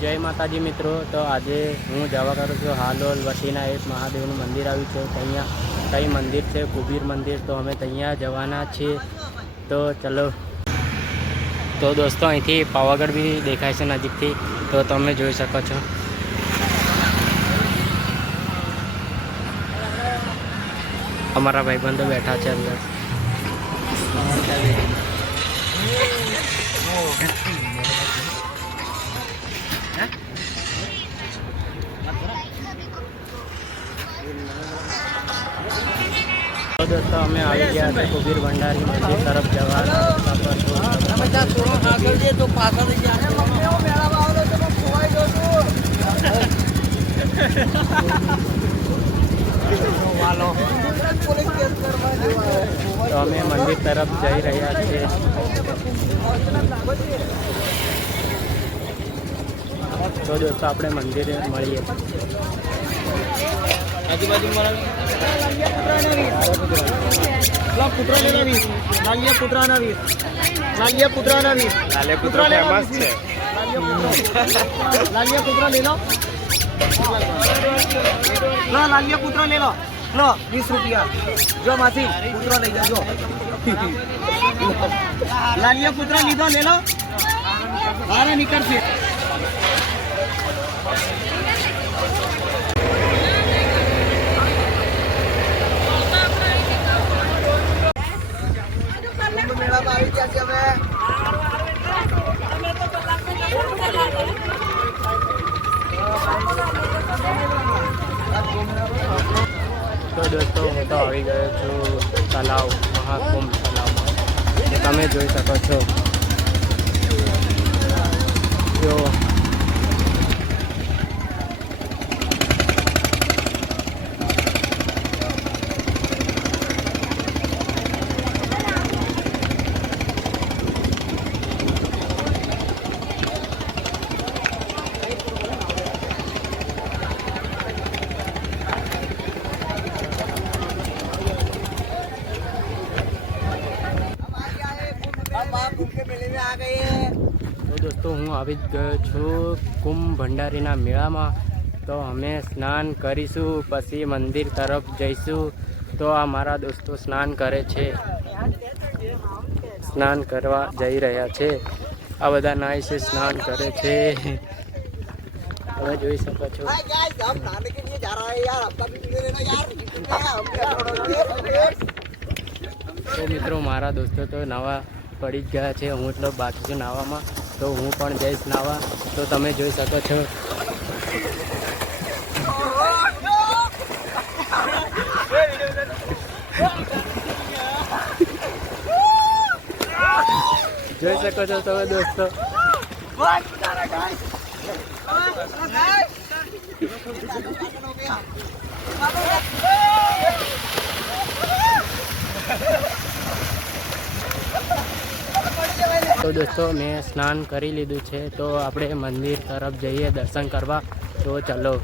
જય માતાજી મિત્રો। તો આજે હું જવા કરું છું હાલોલ વટીના એક મહાદેવનું મંદિર આવ્યું છે। ત્યાં કઈ મંદિર છે કુબીર મંદિર। તો અમે ત્યાં જવાના છીએ। તો ચલો। તો દોસ્તો અહીંથી પાવાગઢ બી દેખાય છે નજીકથી। તો તમે જોઈ શકો છો। અમારા ભાઈબંધો બેઠા છે અંદર। तो दोस्तों हमें આવી ગયા છે કુબીર ભંડારી મંદિર તરફ જવાના રસ્તા પર। તો પાછળ તો અમે મંદિર તરફ જઈ રહ્યા છીએ। તો દોસ્તો આપણે મંદિરે મળીએ। આજુબાજુ लालिया पुत्रा ले लो लो 20 रुपया जो मासी पुत्रा ले जाओ लालिया पुत्रा लीधो ले लो बाहर निकल से मेला में आई क्या क्या मैं તો દોસ્તો હું તો આવી ગયો છું તલાવ મહાકુંભ તલાવમાં। તમે જોઈ શકો છો। જો તો દોસ્તો હું આવી જ ગયો છું કુંભ ભંડારીના મેળામાં। તો અમે સ્નાન કરીશું પછી મંદિર તરફ જઈશું। તો આ મારા દોસ્તો સ્નાન કરે છે, સ્નાન કરવા જઈ રહ્યા છે। આ બધા નાય છે સ્નાન કરે છે। તમે જોઈ શકો છો। તો મિત્રો મારા દોસ્તો તો નાવા પડી જ ગયા છે। હું એટલો બાકી છું નાવામાં। તો હું પણ જઈશ નાવા। તો તમે જોઈ શકો છો। જોઈ શકો છો તમે દોસ્તો। તો દોસ્તો મેં સ્નાન કરી લીધું છે। તો આપણે મંદિર તરફ જઈએ દર્શન કરવા। તો ચલો।